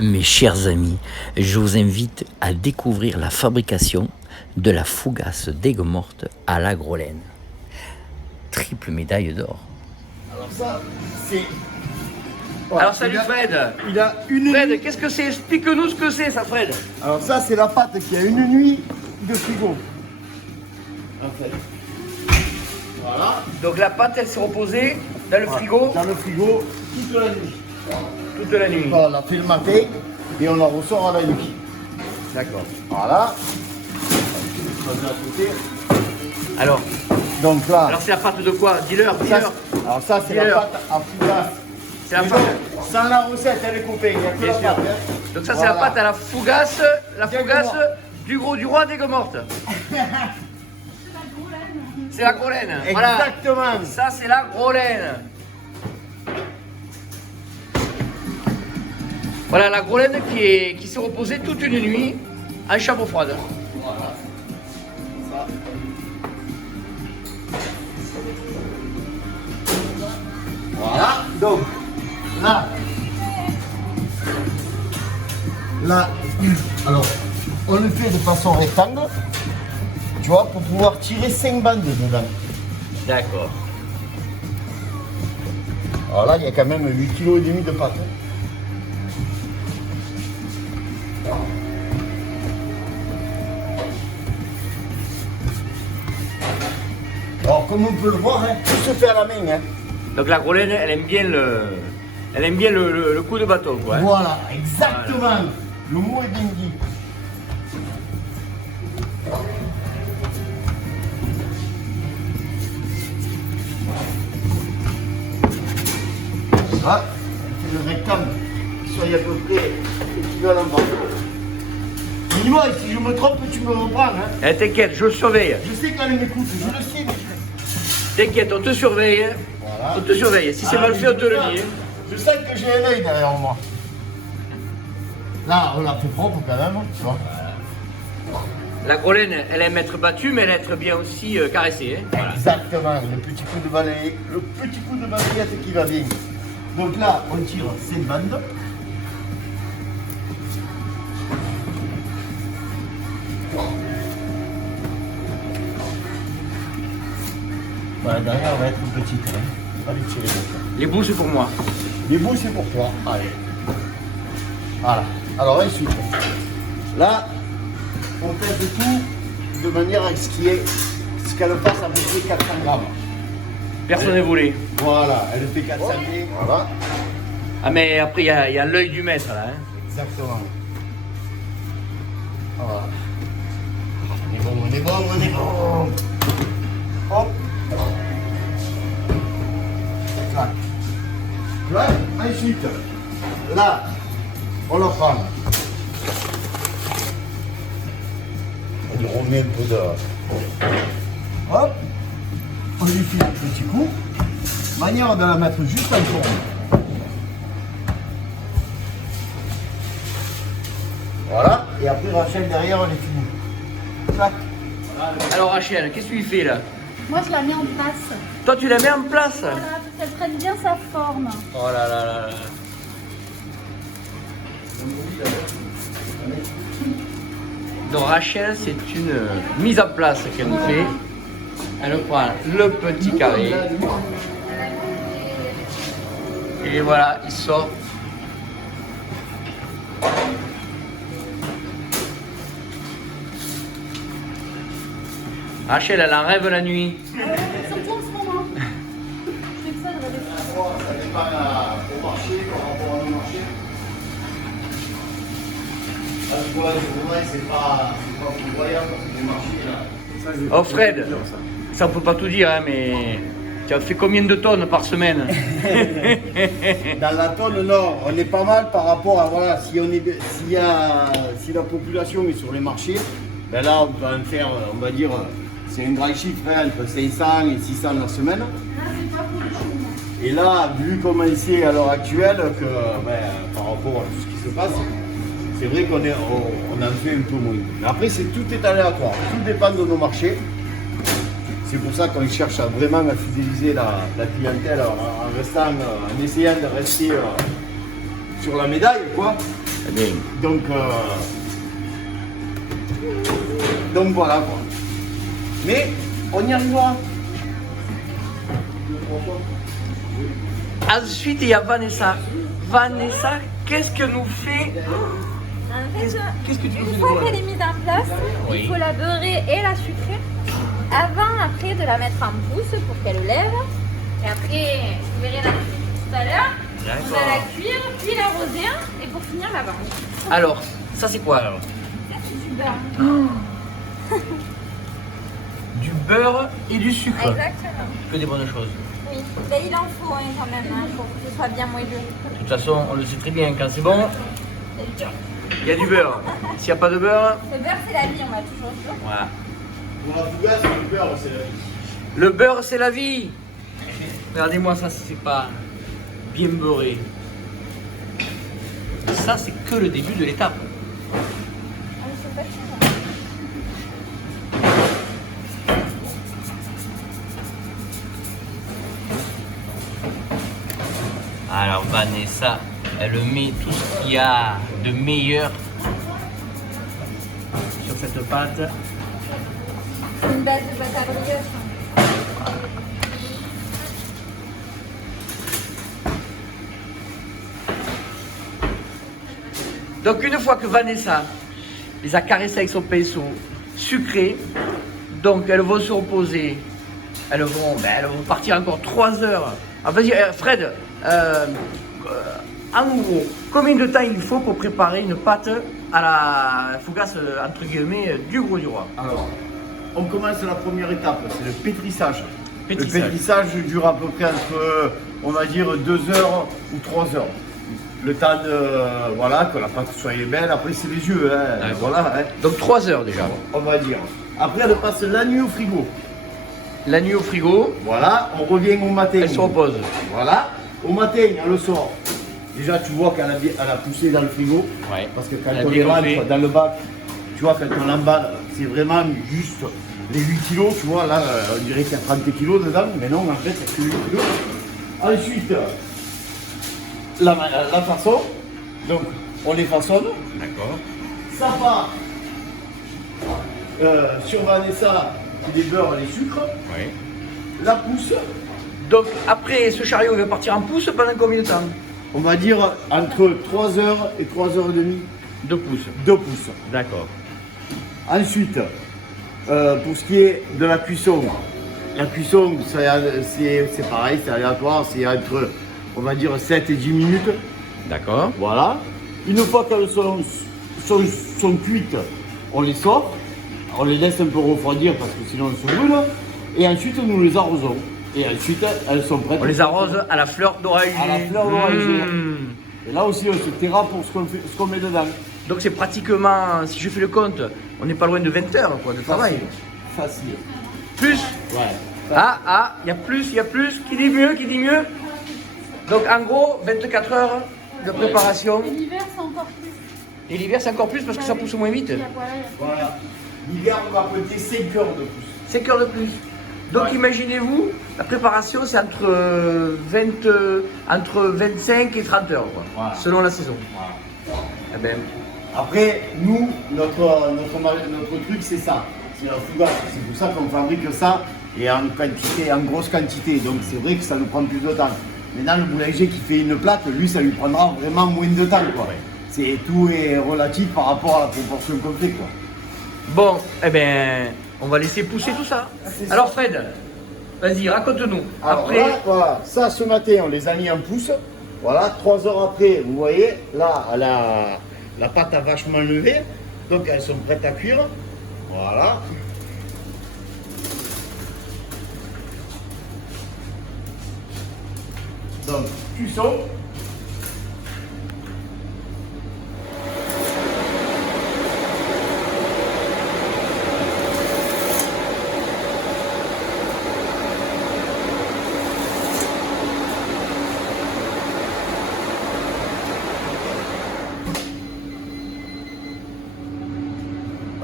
Mes chers amis, je vous invite à découvrir la fabrication de la fougasse d'aigues mortes à la Grolène. Triple médaille d'or. Alors ça, c'est... Alors salut Fred. Il a une Fred, nuit. qu'est-ce que c'est? Explique-nous ce que c'est ça, Fred. Alors ça, c'est la pâte qui a une nuit de frigo. En fait. Voilà. Donc la pâte, elle s'est reposée dans le frigo Dans le frigo toute la nuit. toute la nuit. On la fait le matin et on la ressort à la nuit. D'accord. Voilà. On met à côté. Alors, Donc là, alors c'est la pâte de quoi? Dis-leur, ça, dis-leur. alors ça c'est la Dis-leur. pâte à fougasse. C'est la Mais pâte. bon, sans la recette, elle est coupée. Il n'y a que Bien la sûr. pâte. Hein. Donc ça c'est Voilà. la pâte à la fougasse du gros du roi d'aigues mortes. C'est la Grolène. Voilà. Exactement. Ça c'est la Grolène. Voilà la Grolène qui s'est reposée toute une nuit en chambre froide. Voilà. Ça. Voilà. Donc, là, alors, on le fait de façon rectangle, tu vois, pour pouvoir tirer 5 bandes dedans. D'accord. Alors là, il y a quand même 8,5 kg de pâte. Alors, comme on peut le voir, hein, tout se fait à la main. Hein. Donc la Grolène, elle aime bien le coup de bâton, quoi. Hein. Voilà, exactement. Le mot est bien dit. Ah, c'est le rectangle qui soit à peu près équivalent par dis-moi, si je me trompe, tu me reprends. Hein. Eh, t'inquiète, je le surveille. Je sais qu'elle m'écoute, je le sais. T'inquiète, on te surveille. Voilà. On te surveille. Si c'est mal fait, on te le dit. Hein. Je sais que j'ai un œil derrière moi. Là, on l'a fait propre quand même, tu vois. La Grolène, elle aime être battue, mais elle aime être bien aussi caressée. Hein. Voilà. Exactement, le petit coup de balai, le petit coup de balayette qui va bien. Donc là, on tire 5 bandes. Voilà, derrière, elle va être petite. Hein. On va les tirer comme ça. Les bouts, c'est pour moi. Les bouts, c'est pour toi. Allez. Voilà. Alors ensuite, là, on pèse tout de manière à ce qu'elle fasse à peu près 400 grammes. Personne n'est volé. Voilà, elle fait 400 grammes. Voilà. Ah, mais après, il y a l'œil du maître, là. Hein. Exactement. Voilà. On est bon, on est bon, on est bon. Hop. Tac. Là, ensuite, là, on le prend. On lui remet un peu de... Hop. On lui fait un petit coup. Manière de la mettre juste en forme. Voilà. Et après, Rachel, derrière, on est fini. Tac. Alors, Rachel, qu'est-ce que tu lui fais, là? Moi, je la mets en place. Toi, tu la mets en place. Voilà, pour qu'elle prenne bien sa forme. Oh là là là là. Donc, Rachel, c'est une mise en place qu'elle nous fait. Elle prend le petit carré. Et voilà, il sort. Rachel, elle en rêve la nuit. Surtout en ce moment. Je fais que ça de rêver. Ça dépend au marché, par rapport à nos marchés. Là, je vois, c'est pas foudroyant parce que les marchés, là. Oh Fred, ça on peut pas tout dire, hein, mais tu as fait combien de tonnes par semaine? Dans la tonne, non, on est pas mal par rapport à, voilà, si la population est sur les marchés, ben là, on peut en faire, on va dire, c'est un grand chiffre, hein, entre 500 et 600 la semaine. Là, c'est pas pour le chou. Et là, vu comment c'est à l'heure actuelle, que, par rapport à tout ce qui se passe, c'est vrai qu'on en fait un peu moins. Mais après, tout est aléatoire, tout dépend de nos marchés. C'est pour ça qu'on cherche vraiment à fidéliser la clientèle en essayant de rester sur la médaille, quoi. Très bien. Donc voilà quoi. Mais on y arrivera. Ensuite, il y a Vanessa. Vanessa, qu'est-ce que nous fait? En fait, Qu'est-ce que tu nous une fais fois de qu'elle est mise en place, Oui. il faut la beurrer et la sucrer. Avant, après, de la mettre en pousse pour qu'elle lève. Et après, vous verrez la cuire tout à l'heure. On va D'accord. la cuire, puis l'arroser et pour finir la vendre. Alors, ça c'est quoi alors? Ça, c'est du beurre. Du beurre et du sucre. Exactement. Que des bonnes choses. Oui, mais il en faut hein, quand même pour que ce soit bien moelleux. De toute façon, on le sait très bien, quand c'est bon, C'est dur. il y a du beurre. S'il n'y a pas de beurre, Le beurre, c'est la vie, on va toujours dire. voilà. Pour la fougasse, le beurre, c'est la vie. Le beurre, c'est la vie. Regardez-moi ça, si c'est pas bien beurré. Ça, c'est que le début de l'étape. Ah, ils sont pas chers, Alors Vanessa, elle met tout ce qu'il y a de meilleur sur cette pâte. C'est une base de pâte à brioche. Donc une fois que Vanessa les a caressés avec son pinceau sucré, donc elles vont se reposer, elles vont partir encore 3 heures. Ah, vas-y Fred, en gros, combien de temps il faut pour préparer une pâte à la fougasse entre guillemets du Gros du Roi? Alors, on commence la première étape, c'est le pétrissage. Pétrissage. Le pétrissage dure à peu près entre, on va dire, 2 heures ou 3 heures. Le temps de, voilà, que la pâte soit belle. Après, c'est les yeux, hein, D'accord. voilà, hein, Donc 3 heures déjà. on va dire. Après, elle passe la nuit au frigo. La nuit au frigo, Voilà, on revient au matin. elle se repose. Voilà, au matin, elle le sort. Déjà, tu vois qu'elle a poussé dans le frigo. Ouais. Parce que quand Elle a on bien les rentre gonflé. dans le bac, tu vois, quand on l'emballe, c'est vraiment juste les 8 kilos, tu vois, là, on dirait qu'il y a 30 kilos dedans, mais non, en fait, c'est que 8 kilos. Ensuite, la façon, donc on les façonne, D'accord. ça part sur Vanessa, qui les beurre, les sucres, Oui. la pousse, Donc après ce chariot il va partir en pouce pendant combien de temps? on va dire entre 3 heures et 3 heures et demie, 2 pouces. 2 pouces. D'accord. Ensuite, pour ce qui est de la cuisson, c'est pareil, c'est aléatoire, c'est entre, on va dire, 7 et 10 minutes. D'accord. Voilà. Une fois qu'elles sont cuites, on les sort, on les laisse un peu refroidir parce que sinon elles se brûlent. Et ensuite, nous les arrosons. Et ensuite, elles sont prêtes. On les arrose à la fleur d'oranger. À la fleur d'oranger. Mmh. Et là aussi, on se taira pour ce qu'on met dedans. Donc c'est pratiquement, si je fais le compte, on n'est pas loin de 20 heures quoi, de travail. Facile. Plus. Ouais. Il y a plus. Qui dit mieux? Donc en gros, 24 heures de préparation. Et l'hiver, c'est encore plus. Et l'hiver c'est encore plus parce que ça pousse moins vite. Voilà. L'hiver, on va compter 5 heures de plus. 5 heures de plus. Donc Ouais. imaginez-vous, la préparation c'est entre 25 et 30 heures, quoi, Voilà. selon la saison. Voilà. Eh ben, Après, nous, notre truc, c'est ça. C'est la fougasse. C'est pour ça qu'on fabrique ça et en quantité, en grosse quantité. Donc c'est vrai que ça nous prend plus de temps. Maintenant, le boulanger qui fait une plaque, lui, ça lui prendra vraiment moins de temps, quoi. Tout est relatif par rapport à la proportion qu'on fait, quoi. bon, eh ben, on va laisser pousser tout ça. C'est Alors ça. Fred, vas-y, raconte-nous. Alors Après, là, voilà, ça ce matin on les a mis en pouce. Voilà, 3 heures après, vous voyez, là la pâte a vachement levé, donc elles sont prêtes à cuire. Voilà. Donc, cuisson.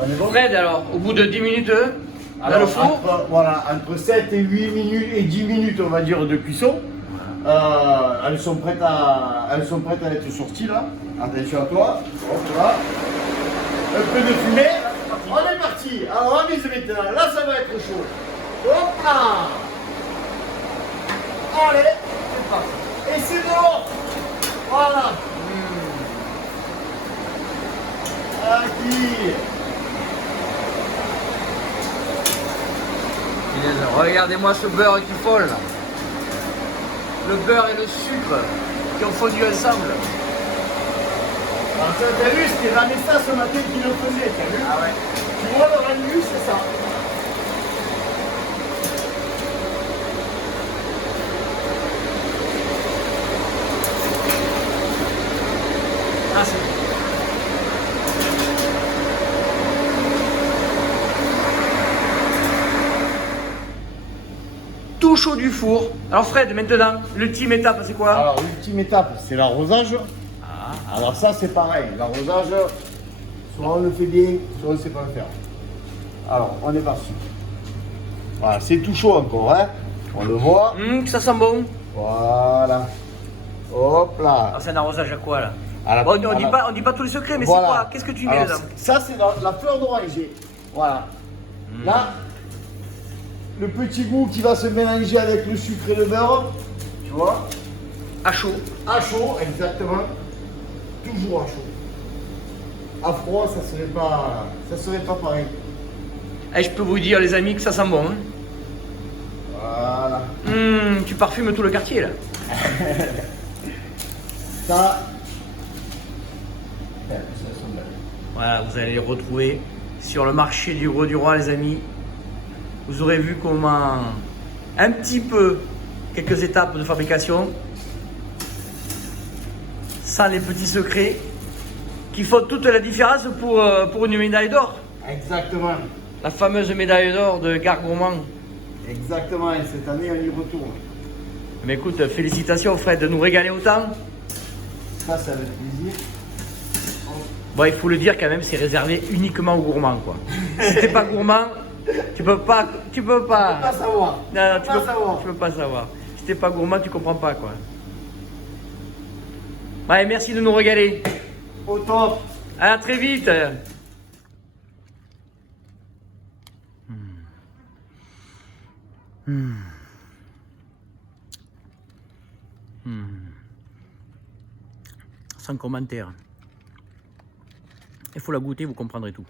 On est bon? Fred, alors, au bout de 10 minutes, dans Alors, le four, entre 7 et 8 minutes et 10 minutes, on va dire, de cuisson. Elles sont prêtes à être sorties là. Attention à toi. Hop là. Un peu de fumée. On est parti. Alors, on mise maintenant. Là, ça va être chaud. Hop là. Allez, c'est parti. Et c'est dehors. Voilà. Aquí. Regardez-moi ce beurre qui folle là. Le beurre et le sucre qui ont fondu ensemble. Alors ça, t'as vu, c'était Vanessa ce matin qui le faisait, t'as vu? Ah ouais. Tu vois le rendu, c'est ça. Ah c'est bon. Tout chaud du four. Alors Fred, maintenant, l'ultime étape, c'est quoi? Alors l'ultime étape, c'est l'arrosage. Alors ça, c'est pareil. L'arrosage, soit on le fait bien, soit on ne sait pas le faire. Alors, on est parti. Voilà, c'est tout chaud encore, hein. On le voit. Ça sent bon. Voilà. Hop là. Alors c'est un arrosage à quoi là? À la- Bon, à la- on dit pas tous les secrets, mais Voilà. c'est quoi? Qu'est-ce que tu mets Alors, dedans? ça, c'est la fleur d'oranger. Voilà. Là, le petit goût qui va se mélanger avec le sucre et le beurre. Tu vois? À chaud. À chaud, exactement. Toujours à chaud. À froid, ça serait pas pareil. Et je peux vous dire les amis que ça sent bon. Hein. Voilà. Tu parfumes tout le quartier là. Ça. Voilà, vous allez les retrouver sur le marché du Gros du Roi les amis. Vous aurez vu comment un petit peu quelques étapes de fabrication. Sans les petits secrets qui font toute la différence pour une médaille d'or. Exactement. La fameuse médaille d'or de Gare Gourmand. Exactement. Et cette année, on y retourne. Mais écoute, félicitations Fred de nous régaler autant. Ça va être plaisir. Bon, il faut le dire quand même, c'est réservé uniquement aux gourmands quoi. Si t'es pas gourmand, tu peux pas. Pas savoir. Non, Pas savoir. tu peux pas savoir. Si t'es pas gourmand, tu comprends pas quoi. Ouais, merci de nous régaler. Au top. À très vite. Sans commentaire. Il faut la goûter, vous comprendrez tout.